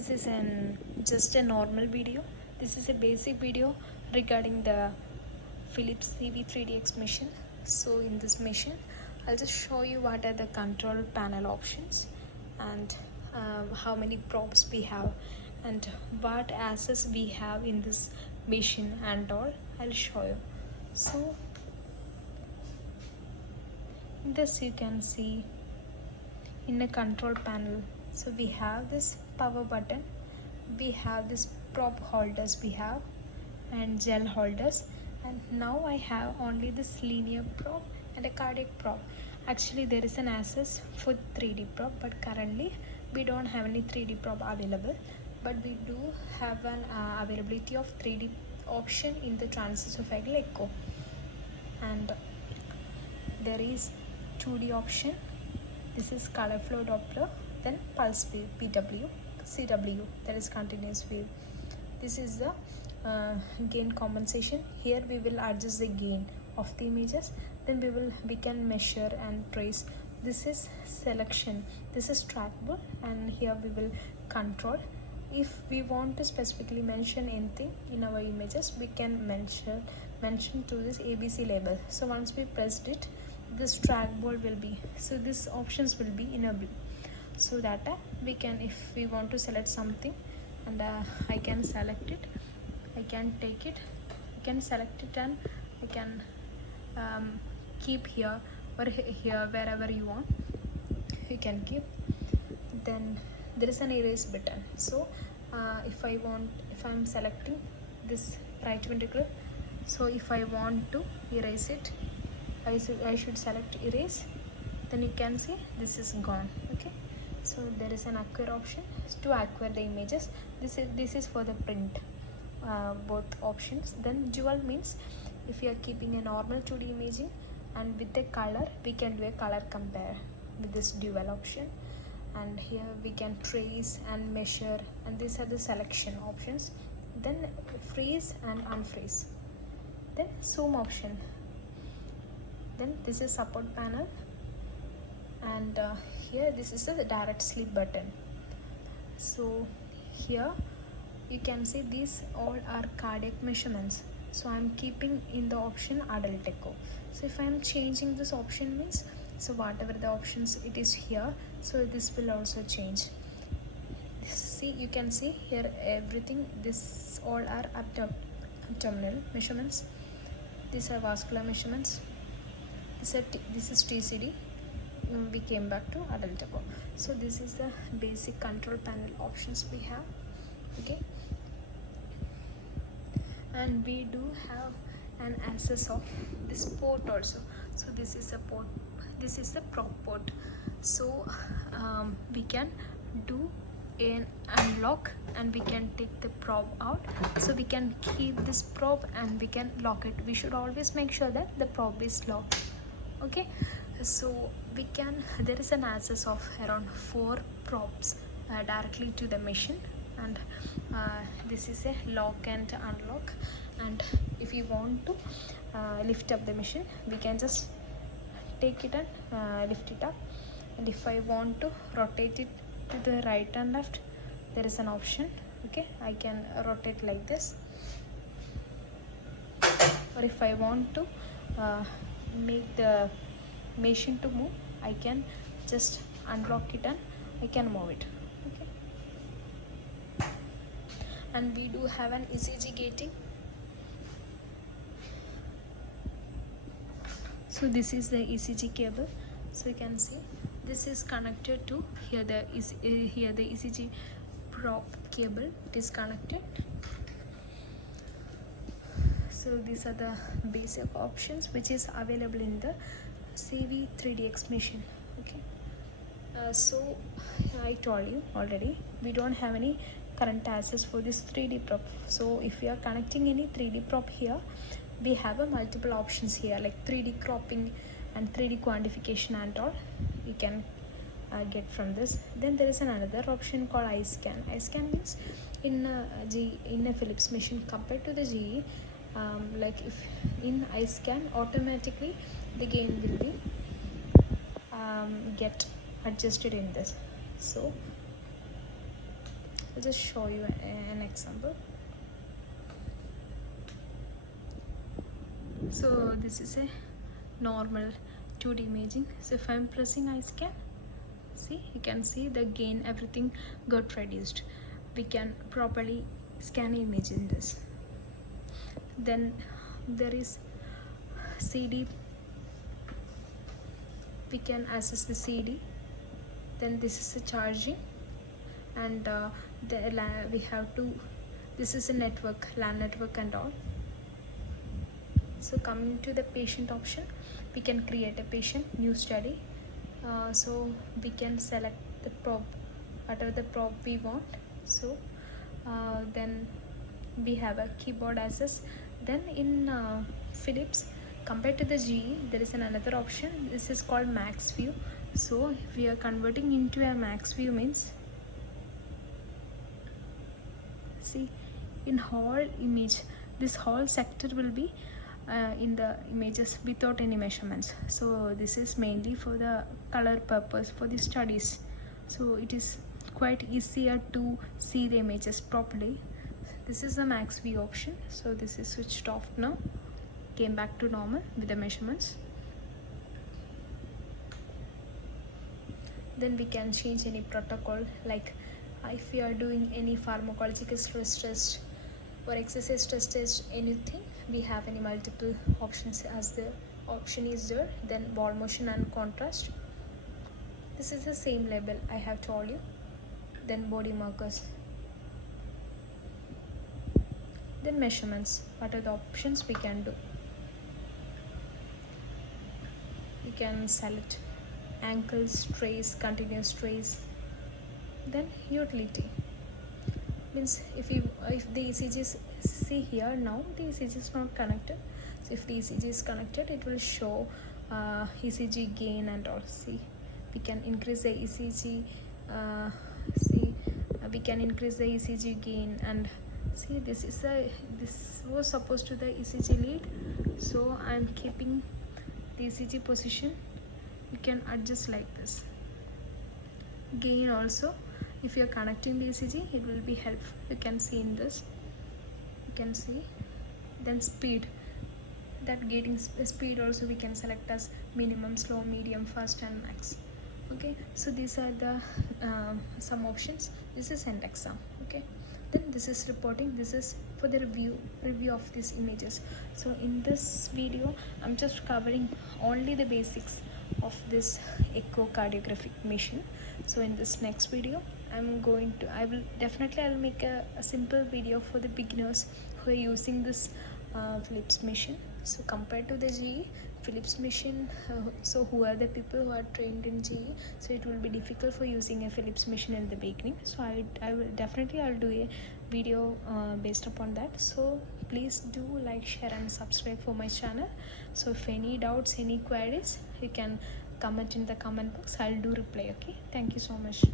This is just a normal video. This is a basic video regarding the Philips CV3Dx machine. So in this machine, I'll just show you what are the control panel options and how many probes we have and what access we have in this machine and all. I'll show you. So in this you can see in a control panel, so we have this power button, we have this probe holders, we have and gel holders, and now I have only this linear probe and a cardiac probe. Actually there is an access for 3D probe, but currently we don't have any 3D probe available, but we do have an availability of 3D option in the transesophageal echo, and there is 2D option. This is color flow Doppler, then pulse wave PW, CW, that is continuous wave. This is the gain compensation. Here we will adjust the gain of the images, then we can measure and trace. This is selection, this is trackable, and here we will control. If we want to specifically mention anything in our images, we can mention to this ABC label. So once we pressed it, this trackball will be, so these options will be in a blue, so that we can, if we want to select something, and I can select it, I can take it, I can select it, and I can keep here or here, wherever you want you can keep. Then there is an erase button. So if I'm selecting this right ventricle, so if I want to erase it, I should select erase, then you can see this is gone. Okay, so there is an acquire option to acquire the images. This is for the print, both options. Then dual means if you are keeping a normal 2D imaging and with a color, we can do a color compare with this dual option. And here we can trace and measure, and these are the selection options. Then freeze and unfreeze, then zoom option. Then this is support panel, and here this is the direct sleep button. So here you can see these all are cardiac measurements, so I'm keeping in the option adult echo. So if I'm changing this option means, so whatever the options it is here, so this will also change. See, you can see here everything, this all are abdominal measurements, these are vascular measurements, this is TCD. We came back to adult echo. So this is the basic control panel options we have. Okay, and we do have an access of this port also. So this is a port, this is the probe port. So we can do an unlock and we can take the probe out. So we can keep this probe and we can lock it. We should always make sure that the probe is locked. Okay, so we can, there is an access of around 4 probes directly to the machine, and this is a lock and unlock. And if you want to lift up the machine, we can just take it and lift it up. And if I want to rotate it to the right and left, there is an option. Okay, I can rotate like this, or if I want to make the machine to move, I can just unlock it and I can move it. Okay, and we do have an ECG gating. So this is the ECG cable. So you can see this is connected to here, the ECG probe cable, it is connected. So these are the basic options which is available in the CV3Dx machine. Okay, so I told you already, we don't have any current access for this 3D probe. So if we are connecting any 3D probe here, we have a multiple options here, like 3D cropping and 3D quantification and all you can get from this. Then there is another option called eye scan. Eye scan means in a Philips machine compared to the GE, like if in eye scan, automatically the gain will be get adjusted in this. So I'll just show you an example. So this is a normal 2D imaging. So if I'm pressing I scan, see, you can see the gain, everything got reduced. We can properly scan image in this. Then there is CD. We can access the CD. Then this is the charging, and we have to, this is a network, LAN network and all. So coming to the patient option, we can create a patient, new study. So we can select the probe, whatever the probe we want. So then we have a keyboard access. Then in Philips, compared to the GE, there is another option. This is called max view. So if we are converting into a max view means, see, in whole image, this whole sector will be in the images without any measurements. So this is mainly for the color purpose, for the studies. So it is quite easier to see the images properly. This is the max view option. So this is switched off now, came back to normal with the measurements. Then we can change any protocol, like if we are doing any pharmacological stress test or exercise stress test, anything, we have any multiple options as the option is there. Then wall motion and contrast, this is the same label I have told you. Then body markers, then measurements, what are the options we can do. You can select ankles, trace, continuous trace. Then utility means if the ECG is, see here now the ECG is not connected. So if the ECG is connected, it will show ECG gain and all. See, we can increase the ECG. We can increase the ECG gain, and see, this was supposed to the ECG lead. So I'm keeping the ECG position. You can adjust like this. Gain also, if you are connecting the ECG, it will be helpful. You can see in this, you can see. Then speed, that gating speed also we can select as minimum, slow, medium, fast and max. Okay, so these are the some options. This is end exam. Okay, then this is reporting. This is for the review of these images. So in this video I'm just covering only the basics of this echocardiographic machine. So in this next video I'll make a simple video for the beginners who are using this Philips machine. So compared to the GE, Philips machine, so who are the people who are trained in GE, so it will be difficult for using a Philips machine in the beginning. So I'll do a video based upon that. So please do like, share and subscribe for my channel. So if any doubts, any queries, you can comment in the comment box. I'll do reply. Okay, thank you so much.